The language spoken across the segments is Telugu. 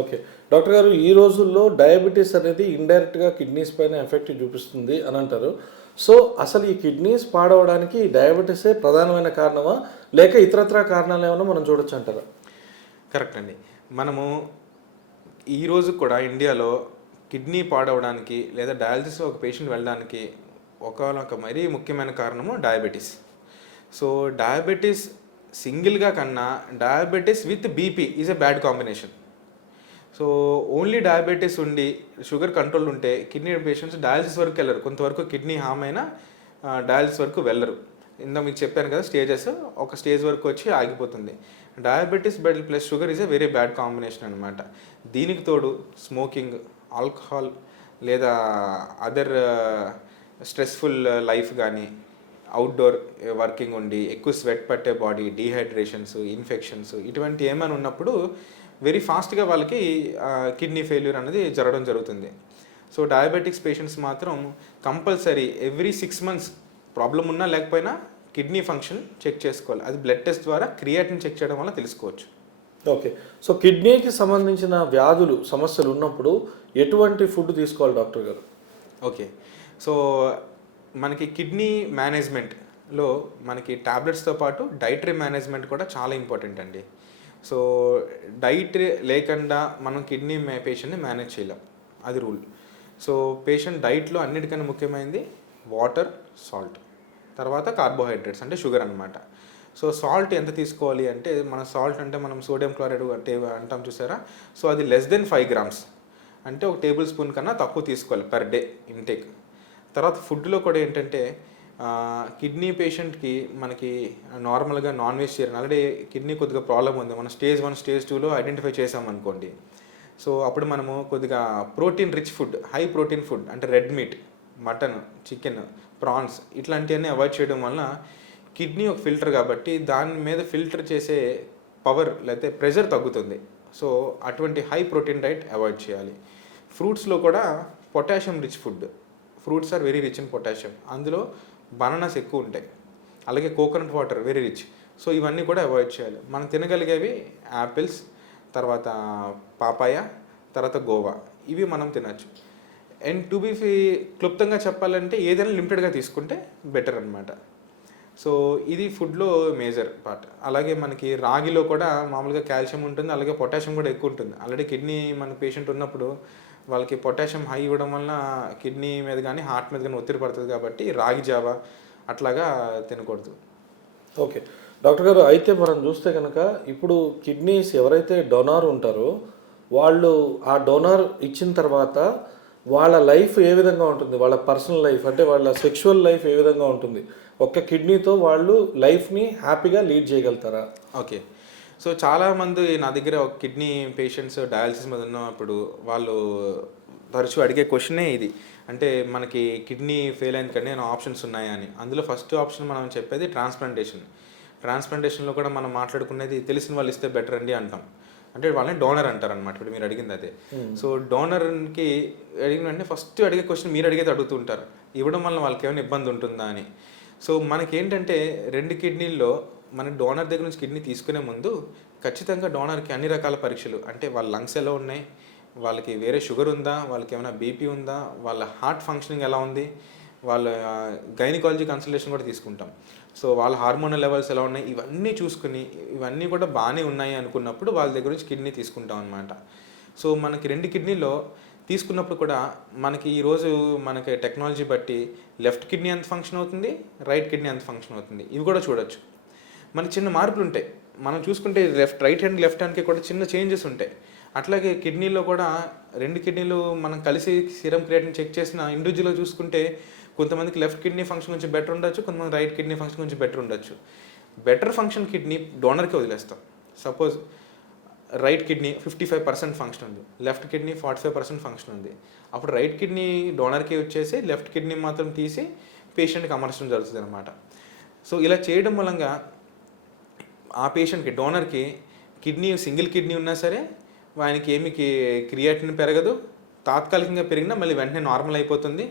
ఓకే. డాక్టర్ గారు ఈ రోజుల్లో డయాబెటిస్ అనేది ఇండైరెక్ట్‌గా కిడ్నీస్ పైన ఎఫెక్ట్ చూపిస్తుంది అని అంటారు. సో, అసలు ఈ కిడ్నీస్ పాడవడానికి డయాబెటిసే ప్రధానమైన కారణమా? లేక ఇతరత్రా కారణాలేమన్నా మనం చూడొచ్చంటారా? కరెక్ట్ అండి. మనము ఈరోజు కూడా ఇండియాలో కిడ్నీ పాడవడానికి లేదా డయాలిసిస్ ఒక పేషెంట్ వెళ్ళడానికి ఒకానొక మరీ ముఖ్యమైన కారణము డయాబెటిస్. సో, డయాబెటిస్ సింగిల్‌గా కన్నా diabetes with BP is a bad combination. So, only diabetes ఉండి షుగర్ కంట్రోల్ ఉంటే కిడ్నీ పేషెంట్స్ డయాలిసిస్ వరకు వెళ్ళరు. కొంతవరకు కిడ్నీ హార్మ్ అయినా డయాలిసిస్ వరకు వెళ్ళరు. ఇందాక మీకు చెప్పాను కదా స్టేజెస్, ఒక స్టేజ్ వరకు వచ్చి ఆగిపోతుంది. Diabetes plus sugar is a very bad combination అనమాట. దీనికి తోడు స్మోకింగ్, ఆల్కహాల్ లేదా అదర్ స్ట్రెస్ఫుల్ లైఫ్ కానీ, అవుట్డోర్ వర్కింగ్ ఉండి ఎక్కువ స్వెట్ పట్టే బాడీ, డీహైడ్రేషన్స్, ఇన్ఫెక్షన్స్ ఇటువంటి ఏమైనా ఉన్నప్పుడు వెరీ ఫాస్ట్గా వాళ్ళకి కిడ్నీ ఫెయిల్యూర్ అనేది జరగడం జరుగుతుంది. సో, డయాబెటిక్స్ పేషెంట్స్ మాత్రం కంపల్సరీ ఎవ్రీ 6 months ప్రాబ్లం ఉన్నా లేకపోయినా కిడ్నీ ఫంక్షన్ చెక్ చేసుకోవాలి. అది బ్లడ్ టెస్ట్ ద్వారా క్రియాటిన్ చెక్ చేయడం వల్ల తెలుసుకోవచ్చు. ఓకే. సో, కిడ్నీకి సంబంధించిన వ్యాధులు, సమస్యలు ఉన్నప్పుడు ఎటువంటి ఫుడ్ తీసుకోవాలి డాక్టర్ గారు? ఓకే. సో, మనకి కిడ్నీ మేనేజ్మెంట్లో మనకి టాబ్లెట్స్తో పాటు డైటరీ మేనేజ్మెంట్ కూడా చాలా ఇంపార్టెంట్ అండి. సో, డైట్ లేకుండా మనం కిడ్నీ పేషెంట్ని మేనేజ్ చేయలేం, అది రూల్. సో, పేషెంట్ డైట్లో అన్నిటికన్నా ముఖ్యమైనది వాటర్, సాల్ట్, తర్వాత కార్బోహైడ్రేట్స్ అంటే షుగర్ అనమాట. సో, సాల్ట్ ఎంత తీసుకోవాలి అంటే మన సాల్ట్ అంటే మనం సోడియం క్లోరైడ్ అంటే అంటాం చూసారా. సో, అది లెస్ దెన్ 5 grams అంటే 1 tablespoon కన్నా తక్కువ తీసుకోవాలి పర్ డే ఇంటేక్. తర్వాత ఫుడ్లో కూడా ఏంటంటే కిడ్నీ పేషెంట్కి మనకి నార్మల్గా నాన్ వెజిటేరియన్ ఆల్రెడీ కిడ్నీ కొద్దిగా ప్రాబ్లం ఉంది, మనం స్టేజ్ 1 స్టేజ్ 2లో ఐడెంటిఫై చేసామనుకోండి. సో, అప్పుడు మనము కొద్దిగా protein rich food, high protein food అంటే red meat, mutton, chicken, prawns ఇట్లాంటివన్నీ అవాయిడ్ చేయడం వలన కిడ్నీ ఒక ఫిల్టర్ కాబట్టి దాని మీద ఫిల్టర్ చేసే పవర్ లేకపోతే ప్రెషర్ తగ్గుతుంది. సో, అటువంటి హై ప్రోటీన్ డైట్ అవాయిడ్ చేయాలి. ఫ్రూట్స్లో కూడా potassium rich food, fruits are very rich in potassium, అందులో బనానాస్ ఎక్కువ ఉంటాయి. అలాగే coconut water very rich. So, ఇవన్నీ కూడా అవాయిడ్ చేయాలి. మనం తినగలిగేవి యాపిల్స్, తర్వాత పాపాయ, తర్వాత గోవా, ఇవి మనం తినచ్చు. అండ్ టు బీ క్లుప్తంగా చెప్పాలంటే ఏదైనా లిమిటెడ్గా తీసుకుంటే బెటర్ అనమాట. సో, ఇది ఫుడ్లో మేజర్ పార్ట్. అలాగే మనకి రాగిలో కూడా మామూలుగా కాల్షియం ఉంటుంది, అలాగే పొటాషియం కూడా ఎక్కువ ఉంటుంది. ఆల్రెడీ కిడ్నీ మన పేషెంట్ ఉన్నప్పుడు వాళ్ళకి పొటాషియం హై ఇవ్వడం వలన కిడ్నీ మీద కానీ హార్ట్ మీద కానీ ఒత్తిడి పడుతుంది కాబట్టి రాగి జావ అట్లాగా తినకూడదు. ఓకే. డాక్టర్ గారు, అయితే మనం చూస్తే కనుక ఇప్పుడు కిడ్నీస్ ఎవరైతే డొనార్ ఉంటారో వాళ్ళు ఆ డొనార్ ఇచ్చిన తర్వాత వాళ్ళ లైఫ్ ఏ విధంగా ఉంటుంది? వాళ్ళ పర్సనల్ లైఫ్ అంటే వాళ్ళ సెక్షువల్ లైఫ్ ఏ విధంగా ఉంటుంది? ఒక్క కిడ్నీతో వాళ్ళు లైఫ్ని హ్యాపీగా లీడ్ చేయగలుగుతారా? ఓకే. సో, చాలామంది నా దగ్గర కిడ్నీ పేషెంట్స్ డయాలసిస్ మీద ఉన్నప్పుడు వాళ్ళు తరచూ అడిగే క్వశ్చనే ఇది. అంటే మనకి కిడ్నీ ఫెయిల్ అయిన కానీ ఆప్షన్స్ ఉన్నాయా అని. అందులో ఫస్ట్ ఆప్షన్ మనం చెప్పేది ట్రాన్స్ప్లాంటేషన్. ట్రాన్స్ప్లాంటేషన్లో కూడా మనం మాట్లాడుకునేది తెలిసిన వాళ్ళు ఇస్తే బెటర్ అండి అంటాం. అంటే వాళ్ళని డోనర్ అంటారనమాట. ఇప్పుడు మీరు అడిగింది అదే. సో, డోనర్కి అడిగిన వెంటనే ఫస్ట్ అడిగే క్వశ్చన్ మీరు అడిగేది అడుగుతుంటారు, ఇవ్వడం వల్ల వాళ్ళకి ఏమైనా ఇబ్బంది ఉంటుందా అని. సో, మనకేంటంటే 2 కిడ్నీల్లో మన డోనర్ దగ్గర నుంచి కిడ్నీ తీసుకునే ముందు ఖచ్చితంగా డోనర్కి అన్ని రకాల పరీక్షలు, అంటే వాళ్ళ లంగ్స్ ఎలా ఉన్నాయి, వాళ్ళకి వేరే షుగర్ ఉందా, వాళ్ళకి ఏమైనా బీపీ ఉందా, వాళ్ళ హార్ట్ ఫంక్షనింగ్ ఎలా ఉంది, వాళ్ళ గైనకాలజీ కన్సల్టేషన్ కూడా తీసుకుంటాం. సో, వాళ్ళ హార్మోనల్ లెవెల్స్ ఎలా ఉన్నాయి ఇవన్నీ చూసుకుని ఇవన్నీ కూడా బాగానే ఉన్నాయి అనుకున్నప్పుడు వాళ్ళ దగ్గర నుంచి కిడ్నీ తీసుకుంటాం అనమాట. సో, మనకి 2 కిడ్నీలో తీసుకున్నప్పుడు కూడా మనకి ఈరోజు మనకి టెక్నాలజీ బట్టి లెఫ్ట్ కిడ్నీ ఎంత ఫంక్షన్ అవుతుంది, రైట్ కిడ్నీ ఎంత ఫంక్షన్ అవుతుంది, ఇవి కూడా చూడొచ్చు. మనకి చిన్న మార్పులు ఉంటాయి. మనం చూసుకుంటే రైట్ హ్యాండ్ లెఫ్ట్ హ్యాండ్కి కూడా చిన్న చేంజెస్ ఉంటాయి. అట్లాగే కిడ్నీలో కూడా 2 కిడ్నీలు మనం కలిసి సీరం క్రియాటిన్ చెక్ చేసిన ఇండివిజువల్గా చూసుకుంటే కొంతమందికి లెఫ్ట్ కిడ్నీ ఫంక్షన్ కొంచెం బెటర్ ఉండొచ్చు, కొంతమంది రైట్ కిడ్నీ ఫంక్షన్ కొంచెం బెటర్ ఉండొచ్చు. బెటర్ ఫంక్షన్ కిడ్నీ డోనర్కి వదిలేస్తాం. సపోజ్ రైట్ కిడ్నీ 55% ఫంక్షన్ ఉంది, లెఫ్ట్ కిడ్నీ 45% ఫంక్షన్ ఉంది. అప్పుడు రైట్ కిడ్నీ డోనర్కి వచ్చేసి లెఫ్ట్ కిడ్నీ మాత్రం తీసి పేషెంట్కి అమర్చడం జరుగుతుంది అనమాట. సో, ఇలా చేయడం మూలంగా ఆ పేషెంట్కి డోనర్కి కిడ్నీ సింగిల్ కిడ్నీ ఉన్నా సరే ఆయనకి ఏమి క్రియాటిన్ పెరగదు, తాత్కాలికంగా పెరిగినా మళ్ళీ వెంటనే నార్మల్ అయిపోతుంది.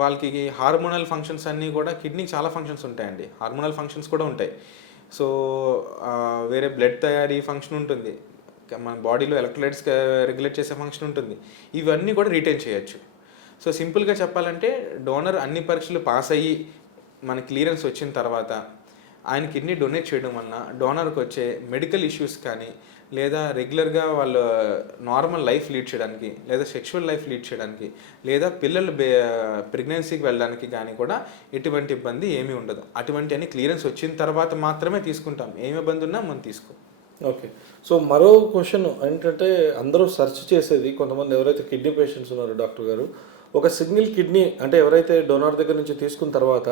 వాళ్ళకి హార్మోనల్ ఫంక్షన్స్ అన్నీ కూడా కిడ్నీకి చాలా ఫంక్షన్స్ ఉంటాయండి, హార్మోనల్ ఫంక్షన్స్ కూడా ఉంటాయి. సో, వేరే బ్లడ్ తయారీ ఫంక్షన్ ఉంటుంది, మన బాడీలో ఎలక్ట్రోలైట్స్ రెగ్యులేట్ చేసే ఫంక్షన్ ఉంటుంది. ఇవన్నీ కూడా రీటైన్ చేయొచ్చు. సో సింపుల్గా చెప్పాలంటే డోనర్ అన్ని పరీక్షలు పాస్ అయ్యి మన క్లియరెన్స్ వచ్చిన తర్వాత ఆయన కిడ్నీ డొనేట్ చేయడం వలన డోనర్కి వచ్చే మెడికల్ ఇష్యూస్ కానీ, లేదా రెగ్యులర్గా వాళ్ళు నార్మల్ లైఫ్ లీడ్ చేయడానికి, లేదా సెక్షువల్ లైఫ్ లీడ్ చేయడానికి, లేదా పిల్లలు ప్రెగ్నెన్సీకి వెళ్ళడానికి కానీ కూడా ఎటువంటి ఇబ్బంది ఏమీ ఉండదు. అటువంటి అన్ని క్లియరెన్స్ వచ్చిన తర్వాత మాత్రమే తీసుకుంటాం. ఏమి ఇబ్బంది ఉన్నా మనం తీసుకో. ఓకే. సో మరో క్వశ్చన్ ఏంటంటే అందరూ సెర్చ్ చేసేది, కొంతమంది ఎవరైతే కిడ్నీ పేషెంట్స్ ఉన్నారో డాక్టర్ గారు, ఒక సింగిల్ కిడ్నీ అంటే ఎవరైతే డోనార్ దగ్గర నుంచి తీసుకున్న తర్వాత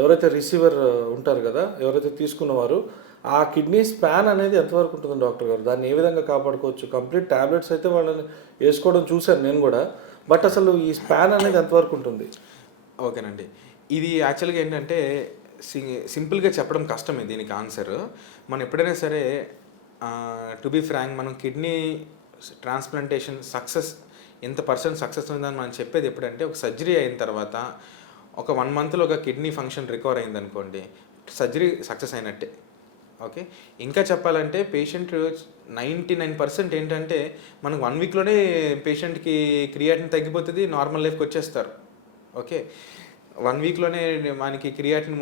ఎవరైతే రిసీవర్ ఉంటారు కదా, ఎవరైతే తీసుకున్నవారు, ఆ కిడ్నీ స్పాన్ అనేది ఎంతవరకు ఉంటుంది డాక్టర్ గారు? దాన్ని ఏ విధంగా కాపాడుకోవచ్చు? కంప్లీట్ ట్యాబ్లెట్స్ అయితే వాళ్ళని వేసుకోవడం చూశాను నేను కూడా, బట్ అసలు ఈ స్పాన్ అనేది ఎంతవరకు ఉంటుంది? ఓకేనండి. ఇది యాక్చువల్గా ఏంటంటే సింపుల్గా చెప్పడం కష్టమే దీనికి ఆన్సర్. మనం ఎప్పుడైనా సరే టు బీ ఫ్రాంక్, మనం కిడ్నీ ట్రాన్స్ప్లాంటేషన్ సక్సెస్ ఎంత పర్సెంట్ సక్సెస్ ఉందని మనం చెప్పేది ఎప్పుడంటే, ఒక సర్జరీ అయిన తర్వాత ఒక 1 మంత్లో ఒక కిడ్నీ ఫంక్షన్ రికవర్ అయిందనుకోండి, సర్జరీ సక్సెస్ అయినట్టే. ఓకే. ఇంకా చెప్పాలంటే పేషెంట్ 99% ఏంటంటే మనకు 1 వీక్లోనే పేషెంట్కి క్రియాటిన్ తగ్గిపోతుంది, నార్మల్ లైఫ్కి వచ్చేస్తారు. ఓకే. 1 వీక్లోనే మనకి క్రియాటిన్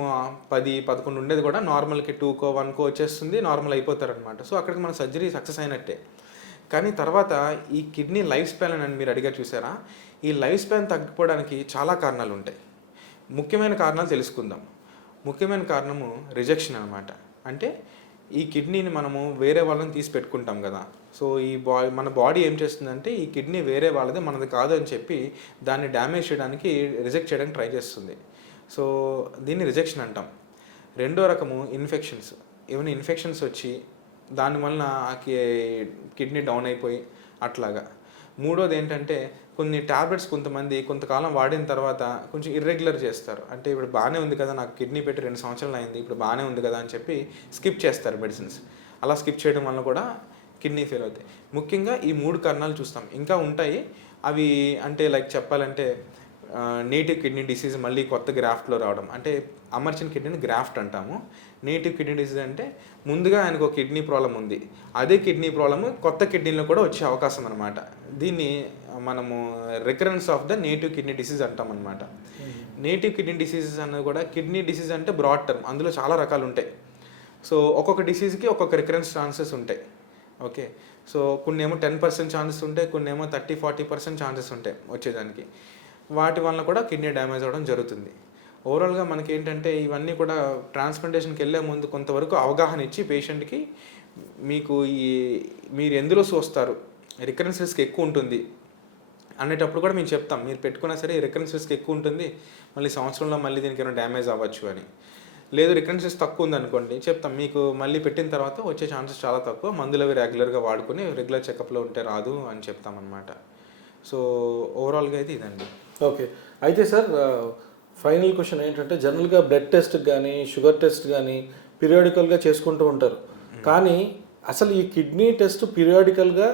10-11 ఉండేది కూడా నార్మల్కి 2కో 1కో వచ్చేస్తుంది, నార్మల్ అయిపోతారనమాట. సో అక్కడికి మన సర్జరీ సక్సెస్ అయినట్టే. కానీ తర్వాత ఈ కిడ్నీ లైఫ్ స్పాన్ అని మీరు అడిగారు చూసారా, ఈ లైఫ్ స్పాన్ తగ్గిపోవడానికి చాలా కారణాలు ఉంటాయి. ముఖ్యమైన కారణాలు తెలుసుకుందాం. ముఖ్యమైన కారణము రిజెక్షన్ అనమాట. అంటే ఈ కిడ్నీని మనము వేరే వాళ్ళని తీసి పెట్టుకుంటాం కదా. సో మన బాడీ ఏం చేస్తుందంటే ఈ కిడ్నీ వేరే వాళ్ళది, మనది కాదు అని చెప్పి దాన్ని డ్యామేజ్ చేయడానికి, రిజెక్ట్ చేయడానికి ట్రై చేస్తుంది. సో దీన్ని రిజెక్షన్ అంటాం. రెండో రకము ఇన్ఫెక్షన్స్. ఏమైనా ఇన్ఫెక్షన్స్ వచ్చి దానివలన కిడ్నీ డౌన్ అయిపోయి అట్లాగా. మూడోది ఏంటంటే కొన్ని ట్యాబ్లెట్స్ కొంతమంది కొంతకాలం వాడిన తర్వాత కొంచెం ఇర్రెగ్యులర్ చేస్తారు. అంటే ఇప్పుడు బాగానే ఉంది కదా, నాకు కిడ్నీ పెట్టి 2 సంవత్సరాలు అయింది, ఇప్పుడు బాగానే ఉంది కదా అని చెప్పి స్కిప్ చేస్తారు మెడిసిన్స్. అలా స్కిప్ చేయడం వల్ల కూడా కిడ్నీ ఫెయిల్ అవుతాయి. ముఖ్యంగా ఈ 3 కారణాలు చూస్తాం. ఇంకా ఉంటాయి అవి. అంటే లైక్ చెప్పాలంటే నేటివ్ కిడ్నీ డిసీజ్ మళ్ళీ కొత్త గ్రాఫ్ట్లో రావడం, అంటే అమర్చిన కిడ్నీని గ్రాఫ్ట్ అంటాము. నేటివ్ కిడ్నీ డిసీజ్ అంటే ముందుగా ఆయనకు ఒక కిడ్నీ ప్రాబ్లం ఉంది, అదే కిడ్నీ ప్రాబ్లమ్ కొత్త కిడ్నీలో కూడా వచ్చే అవకాశం అనమాట. దీన్ని మనము recurrence of the native kidney disease అంటాం అనమాట. నేటివ్ కిడ్నీ డిసీజెస్ అన్నది కూడా, కిడ్నీ డిసీజ్ అంటే బ్రాడ్ టర్మ్, అందులో చాలా రకాలు ఉంటాయి. సో ఒక్కొక్క డిసీజ్కి ఒక్కొక్క రికరెన్స్ ఛాన్సెస్ ఉంటాయి. ఓకే. సో కొన్ని ఏమో 10% ఛాన్సెస్ ఉంటాయి, కొన్ని ఏమో 30-40% ఛాన్సెస్ ఉంటాయి వచ్చేదానికి. వాటి వల్ల కూడా కిడ్నీ డ్యామేజ్ అవ్వడం జరుగుతుంది. ఓవరాల్గా మనకి ఏంటంటే ఇవన్నీ కూడా ట్రాన్స్ప్లాంటేషన్కి వెళ్ళే ముందు కొంతవరకు అవగాహన ఇచ్చి పేషెంట్కి, మీకు మీరు ఎందులో చూస్తారు, రికరెన్స్ రిస్క్ ఎక్కువ ఉంటుంది అనేటప్పుడు కూడా మేము చెప్తాం. మీరు పెట్టుకున్నా సరే రికరెన్స్ రిస్క్ ఎక్కువ ఉంటుంది, మళ్ళీ సంవత్సరంలో మళ్ళీ దీనికి ఏమైనా డ్యామేజ్ అవ్వచ్చు అని. లేదు రికరెన్స్ రిస్క్ తక్కువ ఉందనుకోండి, చెప్తాం మీకు మళ్ళీ పెట్టిన తర్వాత వచ్చే ఛాన్సెస్ చాలా తక్కువ, మందులు అవి రెగ్యులర్గా వాడుకొని రెగ్యులర్ చెకప్లో ఉంటే రాదు అని చెప్తామన్నమాట. సో ఓవరాల్గా అయితే ఇదండి. ఓకే. అయితే సార్ ఫైనల్ క్వశ్చన్ ఏంటంటే, జనరల్గా బ్లడ్ టెస్ట్ కానీ షుగర్ టెస్ట్ కానీ పీరియాడికల్గా చేసుకుంటూ ఉంటారు, కానీ అసలు ఈ కిడ్నీ టెస్ట్ పీరియాడికల్గా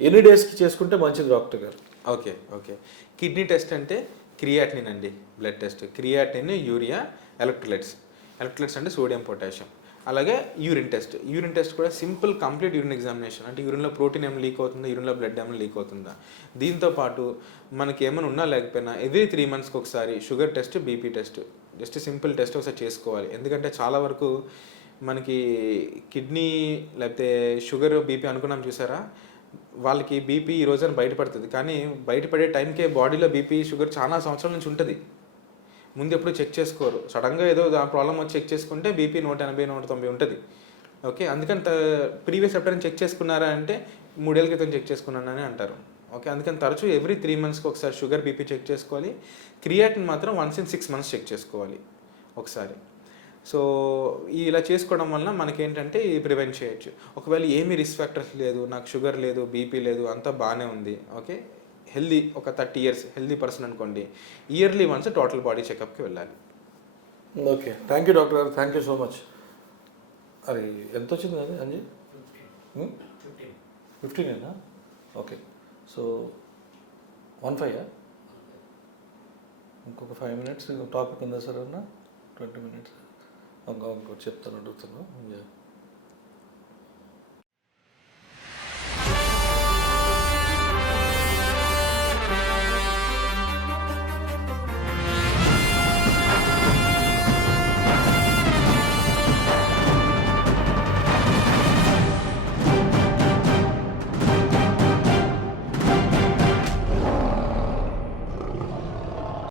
ఎన్ని డేస్కి చేసుకుంటే మంచిది డాక్టర్ గారు? ఓకే. కిడ్నీ టెస్ట్ అంటే క్రియాటినిన్ అండి. Blood test creatinine, urea, electrolytes అంటే సోడియం, పొటాషియం. అలాగే యూరిన్ టెస్ట్ కూడా సింపుల్ కంప్లీట్ యూరిన్ ఎగ్జామినేషన్. అంటే యూరిన్లో ప్రోటీన్ ఏమైనా లీక్ అవుతుందా, యూరిన్లో బ్లడ్ ఏమైనా లీక్ అవుతుందా. దీంతోపాటు మనకి ఏమైనా ఉన్నా లేకపోయినా ఎవ్రీ 3 మంత్స్కి ఒకసారి sugar test, BP test, just simple test ఒకసారి చేసుకోవాలి. ఎందుకంటే చాలా వరకు మనకి కిడ్నీ లేకపోతే షుగర్, బీపీ అనుకున్నాం చూసారా, వాళ్ళకి బీపీ ఈ రోజున బయటపడుతుంది, కానీ బయటపడే టైంకే బాడీలో బీపీ, షుగర్ చాలా సంవత్సరాల నుంచి ఉంటుంది. ముందు ఎప్పుడు చెక్ చేసుకోరు, సడన్గా ఏదో ప్రాబ్లం వచ్చి చెక్ చేసుకుంటే బీపీ 180-190 ఉంటుంది. ఓకే. అందుకని ప్రీవియస్ ఎప్పుడైనా చెక్ చేసుకున్నారా అంటే 3 ఏళ్ళ క్రితం చెక్ చేసుకున్నానని అంటారు. ఓకే. అందుకని తరచూ ఎవ్రీ 3 మంత్స్కి ఒకసారి షుగర్, బీపీ చెక్ చేసుకోవాలి. క్రియాటిన్ మాత్రం 1 in 6 months చెక్ చేసుకోవాలి ఒకసారి. సో ఇలా చేసుకోవడం వలన మనకేంటంటే ప్రివెంట్ చేయొచ్చు. ఒకవేళ ఏమీ రిస్క్ ఫ్యాక్టర్స్ లేదు, నాకు షుగర్ లేదు, బీపీ లేదు, అంతా బాగానే ఉంది, ఓకే, హెల్దీ, ఒక 30 years హెల్దీ పర్సన్ అనుకోండి, ఇయర్లీ వన్స్ టోటల్ బాడీ చెకప్కి వెళ్ళాలి. ఓకే. థ్యాంక్ యూ డాక్టర్ గారు, థ్యాంక్ యూ సో మచ్. అది ఎంత వచ్చింది అది అంజీ? 15 ఓకే. సో 15 ఇంకొక 5 minutes టాపిక్ ఉందా సార్ అన్న? 20 minutes ఇంకొకటి చెప్తాను, అడుగుతాను.